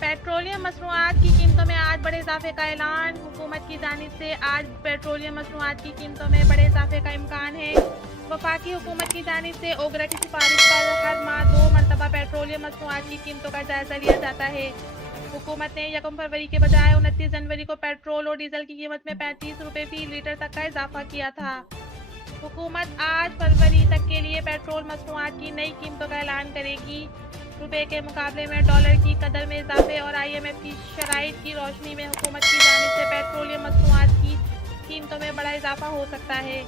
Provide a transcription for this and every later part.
Petroleum मसनूआत की कीमतों में आज बड़े इजाफे का ऐलान। हुकूमत की जानिब से आज पेट्रोलियम मसनूआत की कीमतों में बड़े इजाफे का इम्कान है। वफाकी हुकूमत की जानिब से ओगरा की सिफारिश पर हर माह 2 मरतबा पेट्रोलियम मसनूआत की कीमतों का जायजा लिया जाता है। हुकूमत ने 1 फरवरी के बजाय 29 जनवरी को पेट्रोल और डीजल की कीमत में 35 रुपये फी लीटर तक का इजाफा किया था। हुकूमत 8 फरवरी तक के लिए पेट्रोल मसनूआत की नई कीमतों का ऐलान करेगी। रुपए के मुकाबले में डॉलर की कदर में इजाफे और IMF की शराइत की रोशनी में हुकूमत की जानिब से पेट्रोलियम मसनूआत की कीमतों में बड़ा इजाफा हो सकता है।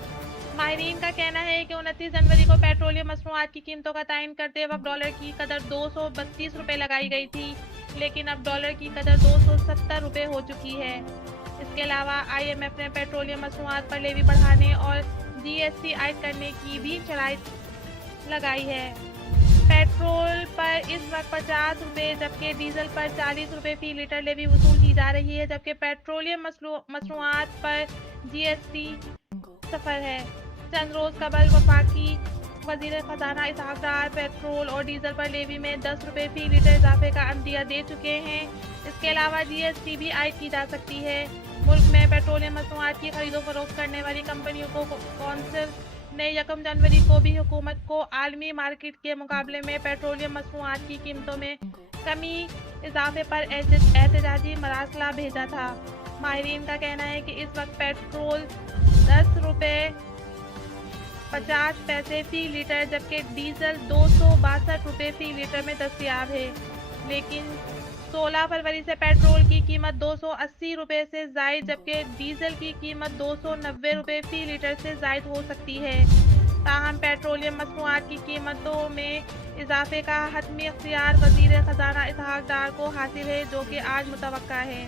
माहिरीन का कहना है कि 29 जनवरी को पेट्रोलियम मसनूआत की कीमतों का तयन करते वक्त डॉलर की कदर 232 रुपये लगाई गई थी, लेकिन अब डॉलर की कदर 270 रुपये हो चुकी है। इसके अलावा IMF ने पेट्रोलियम मसनूआत पर लेवी बढ़ाने और GST आयद करने की भी शराइत लगाई है। पेट्रोल पर इस वक्त 50 रुपये जबकि डीजल पर 40 रुपये फी लीटर लेवी वसूल की जा रही है, जबकि पेट्रोलियम मसनूआत पर GST सफर है। चंद रोज कबल वफाकी वजीर खजाना इसहाक डार पेट्रोल और डीजल पर लेवी में 10 रुपये फी लीटर इजाफे का अंदिया दे चुके हैं। इसके अलावा GST भी आयद की जा सकती है। मुल्क में पेट्रोलियम मसनूआत की खरीदो फरोख्त करने वाली कंपनियों को कौंसिल ने 1 जनवरी को भी हुकूमत को आलमी मार्केट के मुकाबले में पेट्रोलियम मसनूआत की कीमतों में कमी इजाफे पर एहतजाजी मरासला भेजा था। माहिरीन का कहना है कि इस वक्त पेट्रोल 10 रुपये 50 पैसे फी लीटर जबकि डीजल 262 रुपये फी लीटर में दस्तयाब है, लेकिन 16 फरवरी से पेट्रोल की कीमत 280 रुपये से जायद जबकि डीजल की कीमत 290 रुपये फी लीटर से जायद हो सकती है। ताहम पेट्रोलियम मसनूआत की कीमतों में इजाफे का हतमी इख्तियार वजीर खजाना इसहाक डार को हासिल है, जो कि आज मुतवक्का है।